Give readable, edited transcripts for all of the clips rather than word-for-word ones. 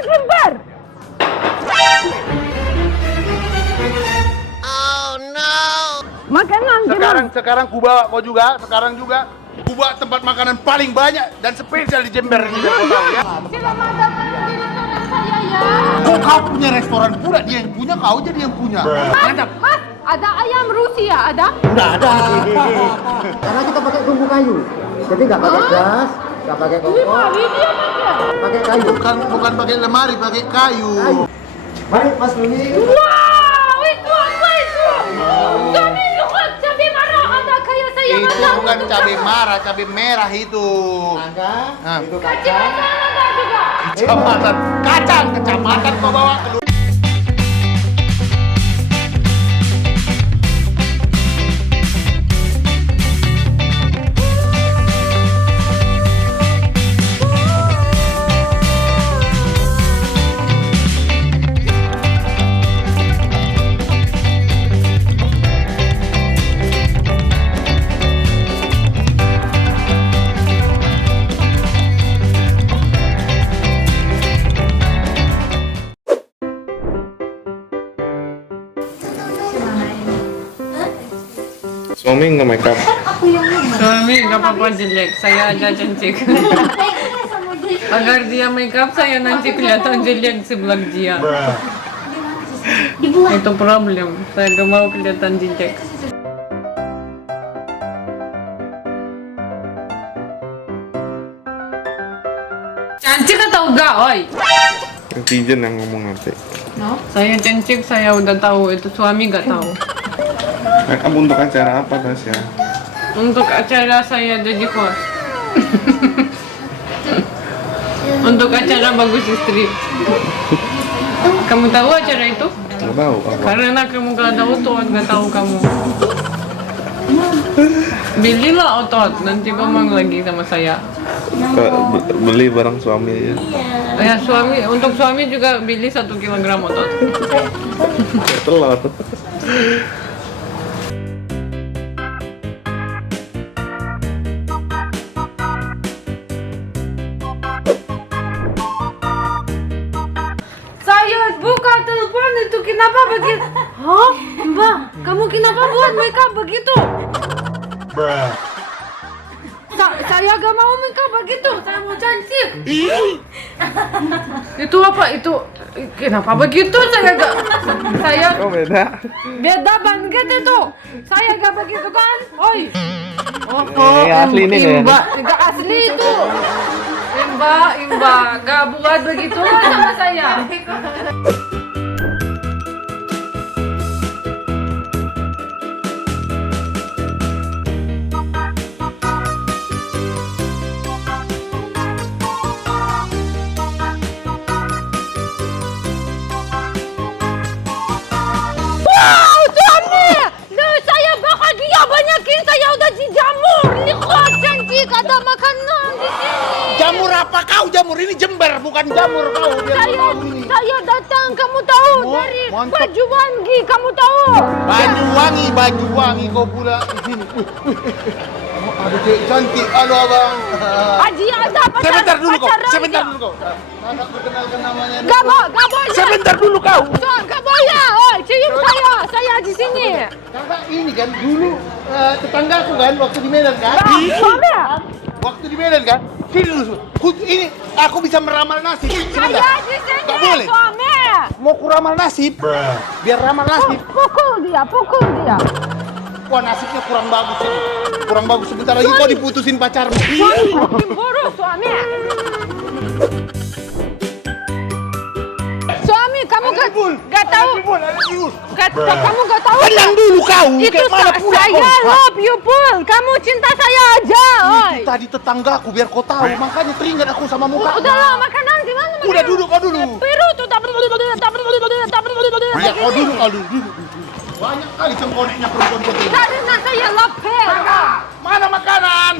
jember. Makanan Sekarang ku bawa kau juga, sekarang juga. Ku bawa tempat makanan paling banyak dan spesial di Jember ini biar kau tahu ya. Selamat datang di restoran saya ya. Kau punya restoran pula, dia yang punya, kau jadi yang punya. Mantap. Mas, ada ayam Rusia, ada? Udah ada. Karena kita pakai bumbu kayu, jadi nggak pakai gas, nggak pakai kompor, Ini apa dia? pakai kayu. Bukan pakai lemari, pakai kayu. Mari Mas Luli. Wow, itu apa itu? Kami lihat cabai merah ada kayak saya Itu makan. bukan cabai marah, cabai merah itu. Angga, Nah. itu Kacang kacang. ada juga. Kecamatan, kecamatan kau bawa keluar. Suami nggak make up. Suami nggak apa-apa jelek, saya aja cantik. Agar dia make up, saya nanti kelihatan jelek sebelah dia. Itu problem, saya nggak mau kelihatan jelek. Cantik atau enggak, oi? Netizen yang ngomong nanti. Saya cantik, saya udah tahu, itu suami nggak tahu. Make up untuk acara apa Tasya? Untuk acara saya jadi host. Untuk acara Bagus Istri. Kamu tahu acara itu? Nggak tahu apa. Karena kamu gak ada otot, gak tahu kamu. Belilah otot, nanti ngomong lagi sama saya. Beli barang suami ya. Ya suami, untuk suami juga beli 1 kilogram otot. Kayak telur. Saya buka telepon itu kenapa begitu? Hah? Mbak, kamu kenapa buat makeup begitu? Saya gak mau makeup begitu, saya mau cantik. Itu apa? Itu kenapa begitu? Saya Oh beda. beda banget itu. Saya gak begitu kan? Oi. Asli ini kayaknya. Mbak, gak asli itu. Imba, gak buat begitu sama saya. Wow, suami! Loh, saya bahagia banyakin saya udah dijamur. Lihat cantik ada makanan di sini. Jamur apa kau? Jamur ini Jember, bukan jamur kau. Biar kau tahu ini. Saya datang, kamu tahu dari mantap. Baju Wangi, kamu tahu? Baju wangi kau pula di sini. Ada cewek cantik, halo abang. Aji ada pacar. Sebentar dulu kau, pacaran sebentar dia. dulu kau. Anak perkenalkan namanya. Gak boleh. Sebentar dulu kau. Gak boleh. Oh, cium saya di sini. Kakak ini kan dulu tetanggaku kan waktu di Medan kan. Suami, Waktu di Medan kan. Sini dulu. Ini aku bisa meramal nasib. Sebentar. saya di sini. Gak boleh. Suami, Mau ku ramal nasib. Biar ramal nasib. pukul dia. Wah nasibnya kurang bagus ini. Kurang bagus, sebentar lagi kau diputusin pacarmu. Cemburu, suami. Suami, kamu gak tahu. Kamu gak tahu. Tenang dulu kau. Itu Kayak mana pula saya kau? love you, Pul. Kamu cinta saya aja, oi. Tadi tetanggaku biar kau tahu, makanya teringat aku sama muka. Udahlah, makanan gimana? Udah duduk kau dulu. Piru tuh Ya kau dulu. Banyak kali cengkoneknya perempuan kau ini. Karena saya lapar. Mana makanan?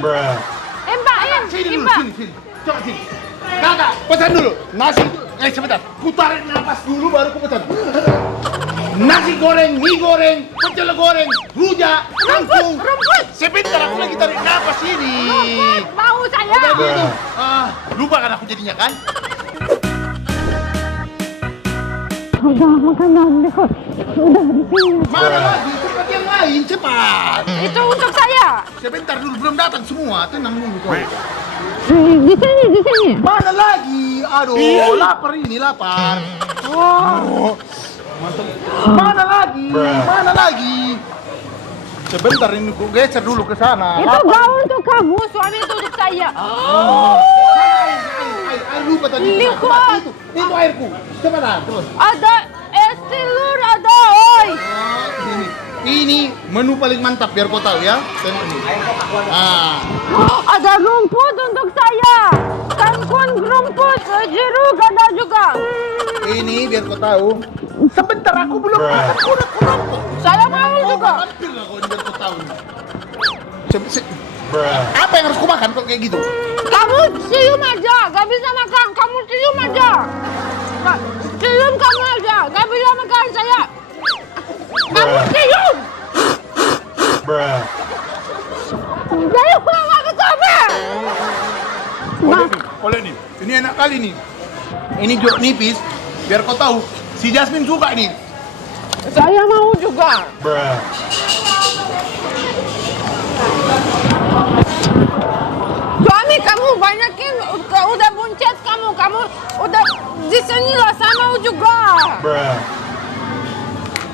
Sini dulu, sini. Coba sini. Kakak, pesan dulu. Nasi itu, sebentar. Ku tarik nafas dulu baru ku pesan. Nasi goreng, mie goreng, pecel goreng, rujak, kangkung. Rumput. Sebentar aku lagi tarik nafas ini. Mau saya. Udah gitu. Lupa kan aku jadinya kan? udah makanan likod. Udah di sini. Mana lagi? Cepat yang lain, cepat. Itu untuk saya. Sebentar dulu, belum datang semua. Tenang dulu kau. Di sini, di sini. Mana lagi? Aduh, lapar ini, lapar. Wow. Mantap. Mana lagi? Mana lagi? Sebentar ini ku geser dulu ke sana. Itu gaun untuk kamu, suami itu untuk saya. Air lupa tadi. Lihat. Itu airku. Cepetan, terus. Ada es telur, ada oi. Ini menu paling mantap biar kau tahu ya. Tengok ini. Ada rumput untuk saya. Kangkung rumput, jeruk ada juga. Ini biar kau tahu. Sebentar aku belum makan. Kurang. Saya mau juga. Hampir lah kau ini biar kau tahu. Apa yang harus kau makan kok kayak gitu? Kamu cium aja, gak bisa makan. Kamu cium aja. Cium kamu aja, gak bisa makan saya. Kamu cium. Saya kurang makan sampai. Oleh nih. Ini enak kali nih. Ini jeruk nipis. Biar kau tahu. Si Jasmine suka nih. Saya mau juga. Suami kamu banyakin, udah buncit kamu udah di sini lah, saya mau juga.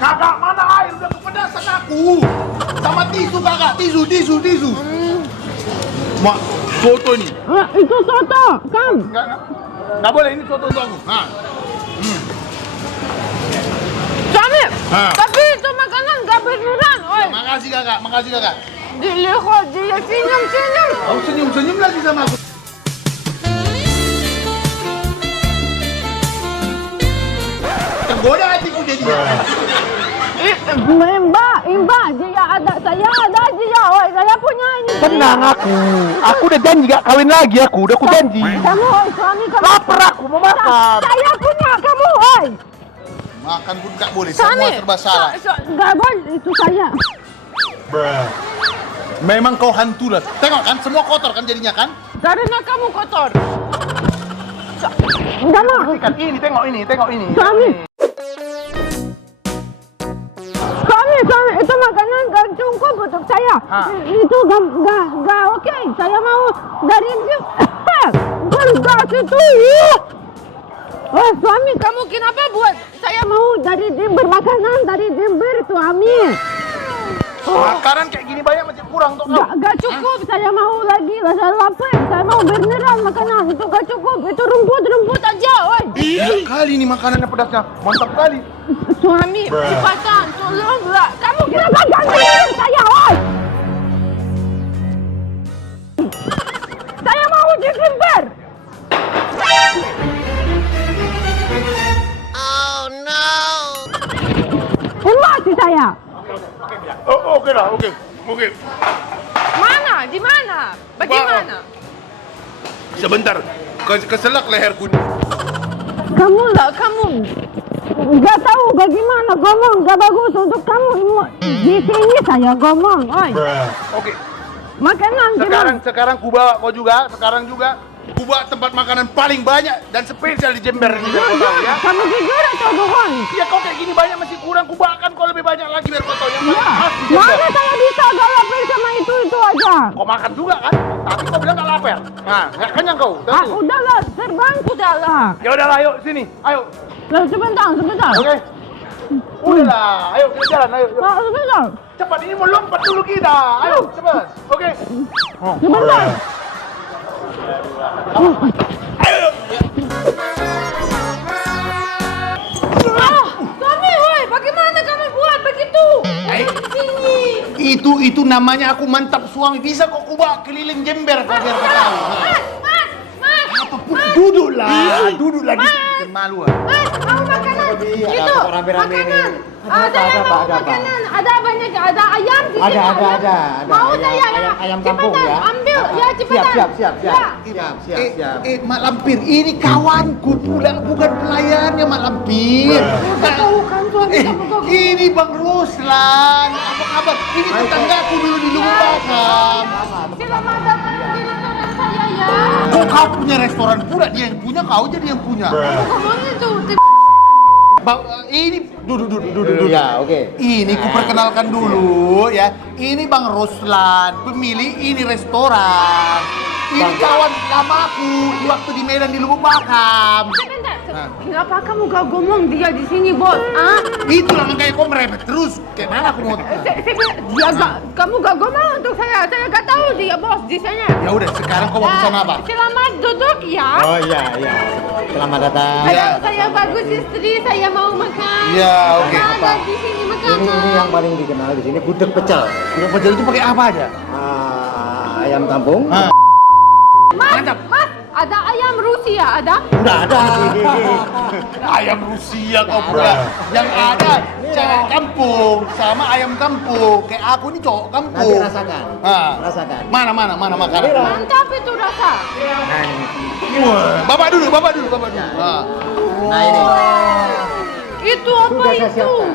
Kakak, mana air? Udah kepedasan aku. Sama tisu kakak, tisu. Mak, soto ini. Itu soto, Kang. Nggak boleh, ini soto untuk aku. Suami, Hah. tapi itu makanan gak beneran, oi. Makasih kakak. Dilihat dia senyum. Kau senyum lagi sama aku. Tergoda hatiku jadinya. Mbak, dia ada, saya ada dia, oi. Saya punya ini. Tenang aku udah janji gak kawin lagi aku janji. Kamu, oi, suami kamu. Lapar aku mau makan. Saya punya kamu, oi. Makan pun gak boleh, Suami, semua serba salah. Gak boleh, itu saya. Memang kau hantu lah. Tengok kan, semua kotor kan jadinya kan? Karena kamu kotor. Enggak mau. Bersihkan ini, tengok ini. Suami, itu makanan gak cukup untuk saya. Itu gak oke. Saya mau dari bergas itu. Oh, suami, kamu kenapa buat? Saya mau dari Jember, makanan dari Jember, suami. Makanan kayak gini banyak masih kurang untuk kau. Gak cukup, saya mau lagi, saya lapar. Saya mau beneran makanan, itu gak cukup. Itu rumput aja, oi. Gila kali ini makanannya pedasnya, mantap kali. Suami, cepatan, tolonglah. Kamu kenapa gangguin saya, oi? Saya mau di Jember. Oh no. Mati saya. Oke lah, oke. Mana? Di mana? Bagaimana? Sebentar, keselak leherku. Kamu nggak tahu bagaimana ngomong, nggak bagus untuk kamu. Di sini saya ngomong, oi. Oke. Makanan Sekarang ku bawa kau juga, ku bawa tempat makanan paling banyak dan spesial di Jember ini biar kau tahu ya. Kamu jujur atau bohong? Iya kau kayak gini banyak masih kurang, ku bawakan kau lebih banyak lagi biar kau tahu yang Ya, khas di Jember. mana saya bisa gak lapar sama itu aja. Kau makan juga kan? Tapi kau bilang gak lapar. Nah, gak kenyang kau. Tentu. Udahlah, terbang udahlah. Ya udahlah, ayo sini, ayo. Sebentar. Oke. Udahlah, ayo kita jalan, ayo. Sebentar. Cepat, ini mau lompat dulu kita. Ayo, cepat. Oke. Sebentar. Suami, woi, bagaimana kamu buat begitu? Sini. Itu namanya aku mantap suami. Bisa kok ku bawa keliling Jember kau biar kau tahu. Mas. Duduklah di sini malu. Mas, mau makanan. Itu, makanan. Ada makanan. Ada banyak, ada ayam di sini. Ada. Mau saya Ayam kampung cepetan, ya. ambil, ya cepetan. Siap. Mak Lampir, ini kawanku pula, bukan pelayannya Mak Lampir. Tahu kan suami kamu kok. Ini Bang Ruslan. Apa kabar? Ini tetanggaku dulu di Lumbakan. Selamat datang di restoran saya ya. Kok kau punya restoran pula? Dia yang punya, kau jadi yang punya. Kemana itu? ini duduk. Ya, oke. Ini ku perkenalkan dulu ya. Ini Bang Ruslan, pemilik ini restoran. Ini kawan lamaku di waktu di Medan di Lubuk Pakam. Kenapa kamu gak ngomong dia di sini, Bos? Ah? Itulah makanya kau merepet terus. Kayak mana aku mau? Kamu gak ngomong untuk saya. Saya gak tahu dia, Bos, di sana. Ya udah, sekarang kau mau pesan apa? Selamat duduk ya. Oh iya. Selamat datang. Saya bagus istri, saya mau makan. Ya, oke. Ada di sini makan. Ini yang paling dikenal di sini gudeg pecel. Gudeg pecel itu pakai apa aja? Ayam kampung. Mas, ada ayam Rusia, ada? Udah ada. Ayam Rusia kau pula. Yang ada cewek kampung sama ayam kampung. Kayak aku nih cowok Nanti kampung. rasakan. Ah. Rasakan. Mana makanan? Mantap itu rasa. Nah ini. Wah, bapak dulu. Ah. Nah ini. Itu apa Sudah saya itu? siapkan.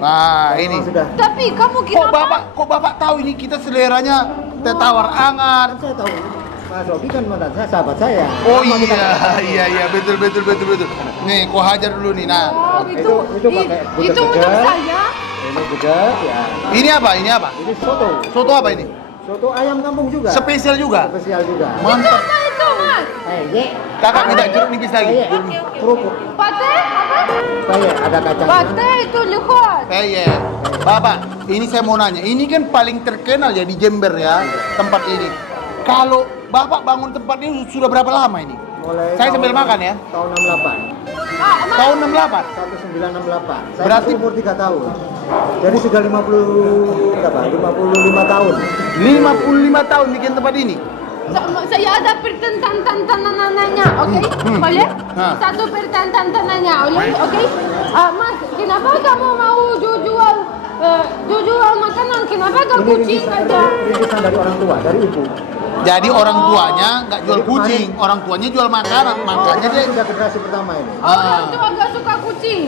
Nah, ini. Sudah. Tapi kamu Kok bapak tahu ini kita seleranya teh tawar anget. Saya tahu. Mas Robi kan mantan saya, sahabat saya. Oh Kan kita- iya betul. Nih, kau hajar dulu nih. Nah, Oh, Itu pakai gudeg itu untuk pecel. saya. Ini gudeg ya. ini apa? Ini soto. Soto apa ini? Soto ayam kampung juga. Spesial juga. Spesial juga. Mantap. Apa itu, Mas? Ye. Kakak minta jeruk nipis lagi. Kerupuk. Pate apa? Ada kacang. Pate itu lihat. Iya. Bapak, ini saya mau nanya. Ini kan paling terkenal ya di Jember ya, tempat ini. Kalau Bapak bangun tempat ini sudah berapa lama ini? Mulai Saya sambil makan ya. Tahun 68. Mas, Tahun 68. 1968. Saya Berarti- masih umur 3 tahun. Jadi sudah 55 tahun. 55 tahun bikin tempat ini. saya ada pertentangannya, oke? Boleh? Hah. Satu pertentangannya, oke? Mas, kenapa kamu mau jual makanan? Kenapa gak kucing aja? Rintisan dari orang tua, dari ibu. Jadi orang tuanya nggak jual kucing, orang tuanya jual makanan, makanya Ini dia sudah generasi pertama ini. Orang tua gak suka kucing.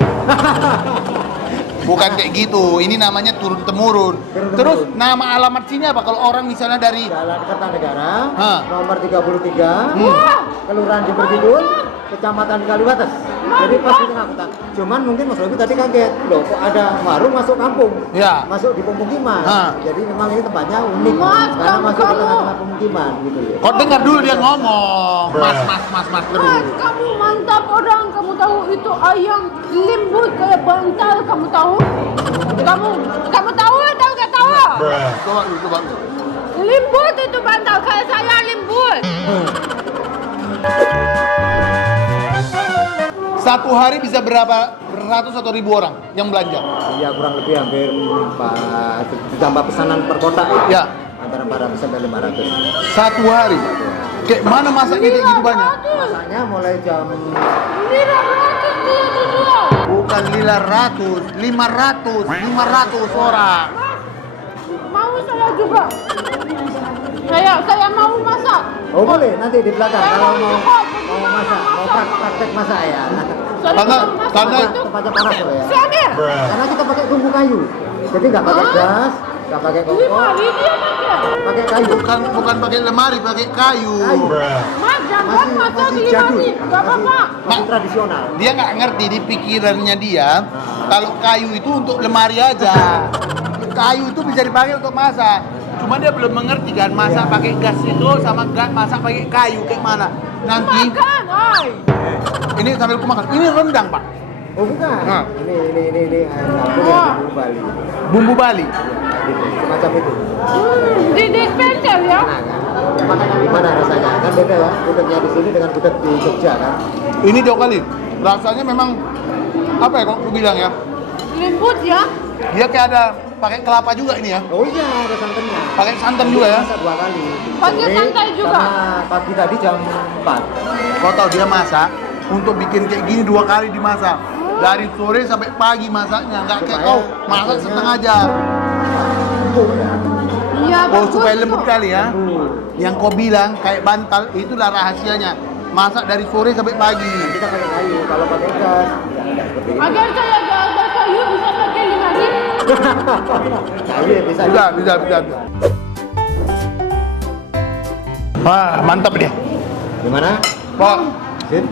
bukan kayak gitu. Ini namanya turun temurun. Turun-temurun. Terus nama alamat sini apa? Kalau orang misalnya dari Jalan Kertanegara, Hah. nomor 33, Wah, Kelurahan Jember Kidul, Kecamatan Kaliwates. Jadi pas di tengah kota. Cuman mungkin Mas Robi tadi kaget, loh kok ada warung masuk kampung? Ya. Masuk di pemukiman. Hah. Jadi memang ini tempatnya unik Mas, karena masuk ke kamu- tengah-tengah pemukiman gitu ya. kau dengar dulu dia ngomong. Mas terus. Mas, kamu mantap orang. Kamu tahu itu ayam lembut kayak bantal. Kamu tahu? Kamu tahu atau gak tahu? Coba dulu. Lembut itu bantal kayak saya lembut. Satu hari bisa berapa ratus atau ribu orang yang belanja? Iya kurang lebih hampir ditambah pesanan per kotak ya. Ya. Antara 400 sampai 500. Satu hari. Kayak mana masaknya kayak gitu banyak? Masaknya mulai jam 500 dia dijual. Bukan 500 orang. Mau saya juga. Saya mau masak. Oh boleh nanti di belakang Saya kalau mau mau masak, mau praktek masak ya. Saya Karena- mau masak karena- itu. Tempatnya panas loh ya. Samir. Karena kita pakai tungku kayu. Jadi nggak pakai gas, nggak pakai kompor, 5.000 dia pakai. pakai kayu. Bukan pakai lemari, pakai kayu. Kayu. Mas, jangan Masih- masak masih di jadul. mari. Gak apa-apa. Masih tradisional. Dia nggak ngerti di pikirannya dia. Kalau kayu itu untuk lemari aja. Kayu itu bisa dipakai untuk masak. Cuma dia belum mengerti kan masak pakai gas itu sama masak pakai kayu kayak mana. Nanti Makan, ay. ini sambil aku makan. Ini rendang pak. Oh bukan. Nah. Ini ayam kampung Wah. yang bumbu Bali. Bumbu Bali. Gitu, semacam itu. Di dispenser ya. Nah, kan. Makanya gimana rasanya? Kan beda ya. Gudegnya di sini dengan gudeg di Jogja kan. Ini jauh kali. Rasanya memang apa ya kalau aku bilang ya? Lembut ya. Dia kayak ada pakai kelapa juga ini ya. Oh iya ada santannya. Pakai santan juga ya. Masak 2 kali. Pakai Sore santan juga? Sama pagi tadi jam 4. Kau tahu dia masak untuk bikin kayak gini 2 kali dimasak. Dari sore sampai pagi masaknya, nggak kayak kau masak setengah jam. Empuk ya. Iya, Oh bagus supaya itu. lembut kali ya. Empuk. Yang kau bilang kayak bantal itulah rahasianya. Masak dari sore sampai pagi. Kita pakai kayu. Kalau pakai gas ya enggak seperti ini. Agar saya gak ada kayu bisa pakai 5.000. Kayu ya bisa. Bisa. Wah mantap dia. Gimana? Pak, Sip.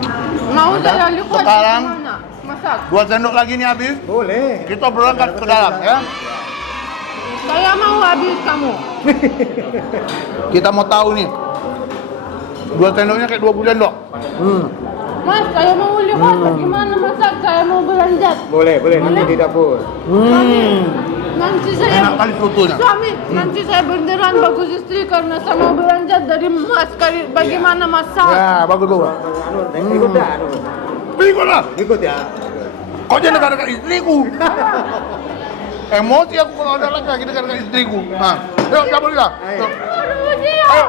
Mau Mantap. saya lihat Sekarang. gimana masak. 2 sendok lagi nih habis. Boleh. Kita berangkat ke dalam ya. Saya mau habis kamu. Kita mau tahu nih. 2 sendoknya kayak 20 sendok. Mas, saya mau lihat bagaimana masak. Saya mau belanja. Boleh, nanti di dapur. Nanti saya Enak kali sotonya. suami, nanti saya beneran bagus istri karena saya mau belanja dari Mas bagaimana masak. Ya, bagus tuh. Ikut dah. Ikut lah. Ikut ya. Kau jangan dekat-dekat istriku. Emosi aku kalau ada laki dekat-dekat istriku. Nah, yuk cabut kita. Ayo. Aduh, dia. Ayo.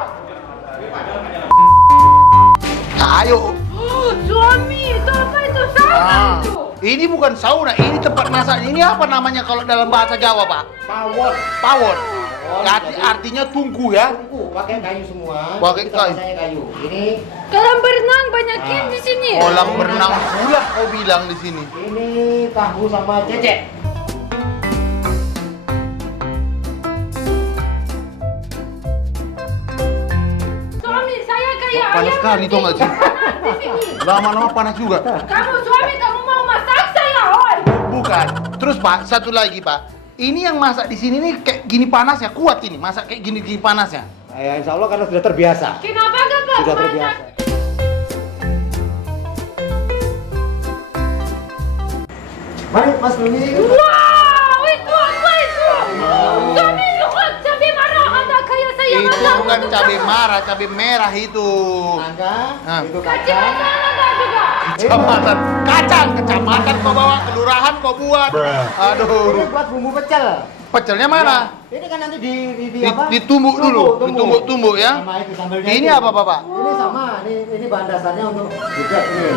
Ayo. Oh, suami, itu apa itu sauna Ah, itu? ini bukan sauna, ini tempat masak. Ini apa namanya kalau dalam bahasa Jawa, Pak? Pawon. Pawon. Artinya tungku ya. Tungku, pakai kayu semua. Pakai Itu kayu. biasanya kayu. Ini Kolam berenang banyakin di sini. Kolam berenang pula kau bilang di sini. ini tahu sama cecek. Suami, saya kayak Panas ayam sekali, tau nggak sih? panas di sini. Lama-lama panas juga. Kamu suami, kamu mau masak saya, oi. Bukan. Terus Pak, satu lagi Pak. Ini yang masak di sini nih kayak gini panasnya, kuat ini. Masak kayak gini panasnya. Ya, insya Allah karena sudah terbiasa. Kenapa kakak Sudah masak? terbiasa. Mari Mas Luni. Wow, itu apa itu? Suami, lihat cabai marah ada kayak saya Itu masak. bukan cabai marah, cabai merah itu. Nangka, Ah. itu Kacang kacang. ada juga. Kecamatan, kecamatan kau bawa, kelurahan kau buat. Ini Aduh, buat bumbu pecel. pecelnya mana? Ini kan nanti di apa? Ditumbuk dulu, ditumbuk ya. Sama itu sambelnya Ini itu. apa Bapak? Ini sama, ini bahan dasarnya untuk juga ini.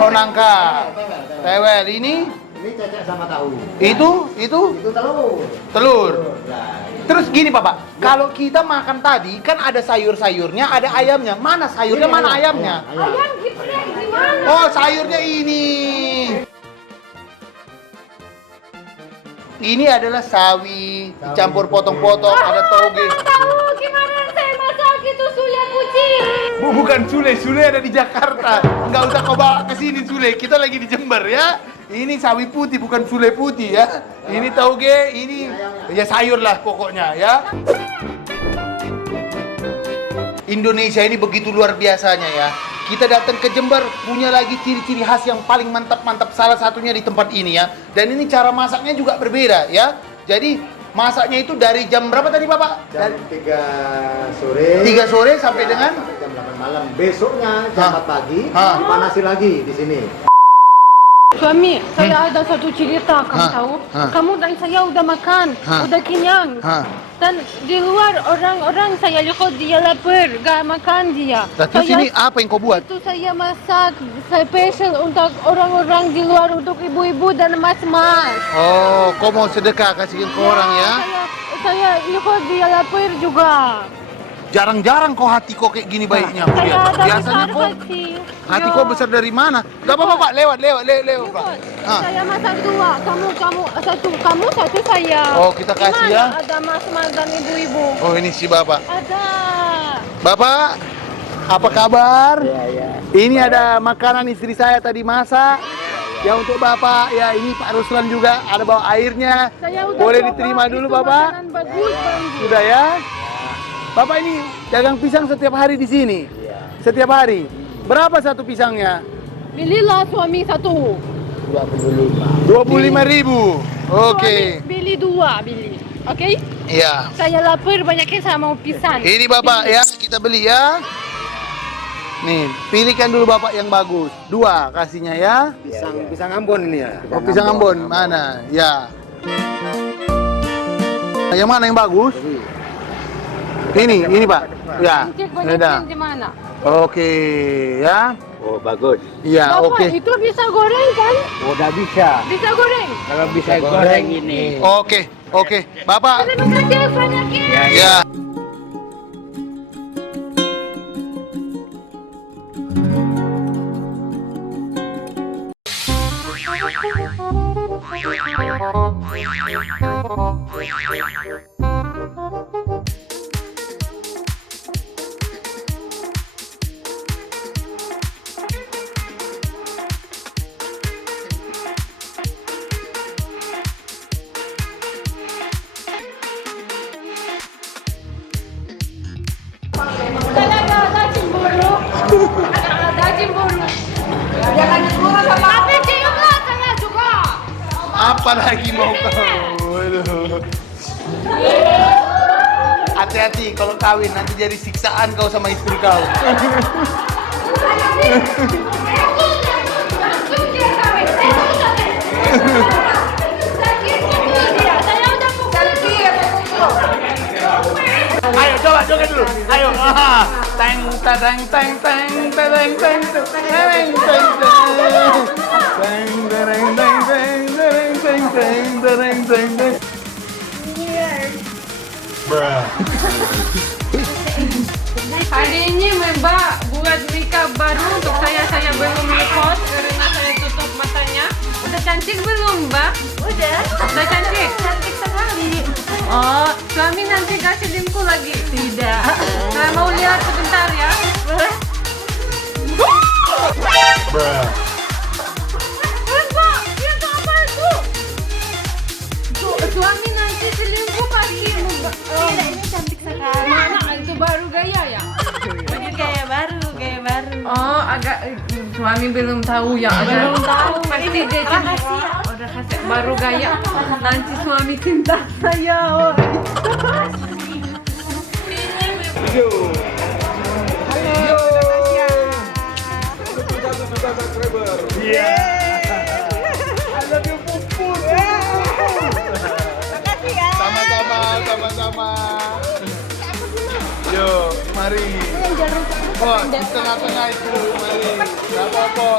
Oh, nangka. Tewel. Tewel ini, Ini cecek sama tahu. itu Itu telur. telur. Nah, Terus gini Bapak, kalau kita makan tadi kan ada sayur-sayurnya, ada ayamnya. Mana sayurnya, ini mana ayamnya? Ayam geprek di mana? Oh, sayurnya ini. Ini adalah sawi, dicampur potong-potong, ada toge. Tahu gimana saya masak itu Sule putih. Bukan Sule ada di Jakarta. Nggak usah kau bawa ke sini Sule, kita lagi di Jember ya. Ini sawi putih, bukan Sule putih ya. Ini toge, ini ya sayur lah pokoknya ya. Indonesia ini begitu luar biasanya ya. Kita datang ke Jember punya lagi ciri-ciri khas yang paling mantap-mantap, salah satunya di tempat ini ya. Dan ini cara masaknya juga berbeda ya. Jadi masaknya itu dari jam berapa tadi Bapak? jam Dari 3 sore. 3 sore sampai dengan sampai jam 8 malam. Besoknya jam 4 pagi Hah. dipanasi lagi di sini. Suami, saya ada satu cerita, kamu Hah? tahu? Hah? Kamu dan saya udah makan, Hah? udah kenyang. Hah. Dan di luar orang-orang saya lihat dia lapar, gak makan dia. Nah, terus ini apa yang kau buat? Itu saya masak special untuk orang-orang di luar, untuk ibu-ibu dan mas-mas. Oh, kau mau sedekah kasihin ke orang ya? Saya lihat dia lapar juga. Jarang-jarang kau hati kau kayak gini baiknya aku Saya lihat. ada Biasanya besar kau hati. hati Ya. kau besar dari mana? Gak apa-apa Pak, lewat Pak. Ah. Saya masak dua, kamu satu saya. Oh, kita kasih Gimana? ya. Ada mas-mas dan ibu-ibu. Oh ini si Bapak. Ada. Bapak, apa kabar? Ini ada makanan istri saya tadi masak. Ya untuk Bapak, ya ini Pak Ruslan juga ada bawa airnya. Saya udah Boleh coba, diterima dulu itu Bapak? makanan bagus banget. Sudah ya? Bapak ini dagang pisang setiap hari di sini? Setiap hari? Berapa satu pisangnya? Belilah suami satu. 25.000. Oke. Suami beli dua, beli. Oke? Iya. Saya lapar, banyaknya saya mau pisang. Ini Bapak ya, kita beli ya. Nih, pilihkan dulu Bapak yang bagus. 2 kasihnya ya. Pisang Ambon ini ya. Oh, pisang Ambon mana? Ya. Yang mana yang bagus? Ini Pak. Ya. Cek Sudah. banyaknya di mana? Oke, ya. Oh bagus. Iya, Bapak, oke. itu bisa goreng kan? Udah bisa. Bisa goreng. Kalau bisa goreng ini. Oke. Bapak. Terima kasih banyaknya. Ya. Apalagi mau kau. Aduh. Hati-hati kalau kawin nanti jadi siksaan kau sama istri kau. Ayo coba joget dulu. Ayo. Teng teng teng teng teng teng teng teng teng teng teng teng. Hari ini Mbak buat makeup baru untuk saya. Saya belum lepas karena saya tutup matanya. Udah cantik belum Mbak? Udah cantik? Cantik sekali. Oh, suami nanti kasih linku lagi? Tidak. Nah, mau lihat sebentar ya? Boleh? Mbak, itu apa itu? Suami nanti selingkuh pasti Mbak. Tidak, ini cantik sekali. Mana itu baru gaya ya? Ini kayak baru. Oh, agak suami belum tahu ya. Belum tahu. Pasti dia Rahasia. udah kasih baru gaya. Nanti suami cinta saya. Oh. Sama-sama. Yo, mari. Oh, di tengah-tengah itu, mari. Gak apa-apa.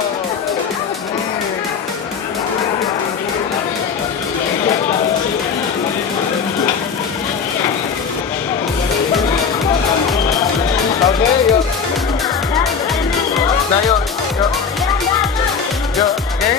Oke, yuk. Nah, yuk. Yuk, oke.